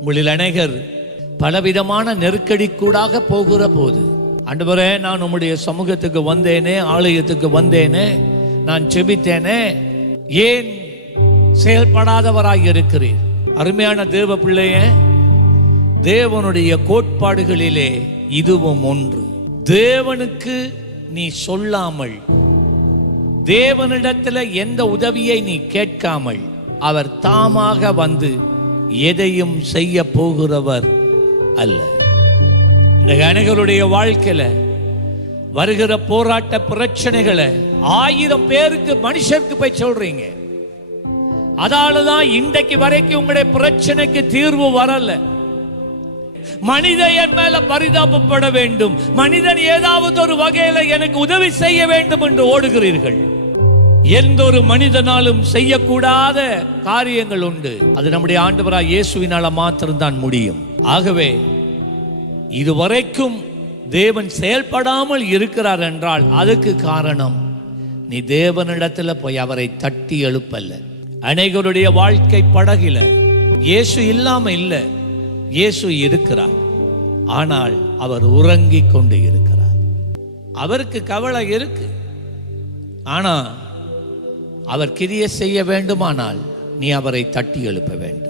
உங்களில் அநேகர் பலவிதமான நெருக்கடிக்கூடாக போகிற போது, ஆண்டவரே நான் உம்முடைய சமூகத்துக்கு வந்தேனே, ஆலயத்துக்கு வந்தேனே, நான் செபித்தேனே, ஏன் செயல்படாதவராய் இருக்கிறீர்? அருமையான தேவ பிள்ளையே, தேவனுடைய கோட்பாடுகளிலே இதுவும் ஒன்று. தேவனுக்கு நீ சொல்லாமல், தேவனிடத்தில் எந்த உதவியை நீ கேட்காமல், அவர் தாமாக வந்து எதையும் செய்ய போகிறவர் அல்ல. அநேகருடைய வாழ்க்கையில வருகிற போராட்ட பிரச்சனைகளை 1000 பேருக்கு, மனுஷருக்கு போய் சொல்றீங்க. அதாலதான் இன்றைக்கு வரைக்கும் உங்களுடைய பிரச்சனைக்கு தீர்வு வரல. மனிதன் என் மேல பரிதாபப்பட வேண்டும், மனிதன் ஏதாவது ஒரு வகையில எனக்கு உதவி செய்ய வேண்டும் என்று ஓடுகிறீர்கள். எந்த ஒரு மனிதனாலும் செய்யக்கூடாத காரியங்கள் உண்டு. அது நம்முடைய ஆண்டவராய் இயேசுவினால மாத்திரம்தான் முடியும். ஆகவே இதுவரைக்கும் தேவன் செயல்படாமல் இருக்கிறார் என்றால் அதுக்கு காரணம் நீ தேவனிடத்துல போய் அவரை தட்டி எழுப்பல்ல. அநேகருடைய வாழ்க்கை படகில இயேசு இல்லாம இல்ல, இயேசு இருக்கிறார். ஆனால் அவர் உறங்கிக் கொண்டு இருக்கிறார். அவருக்கு கவலை இருக்கு. ஆனா அவர் கிரியை செய்ய வேண்டுமானால் நீ அவரை தட்டி எழுப்ப வேண்டும்.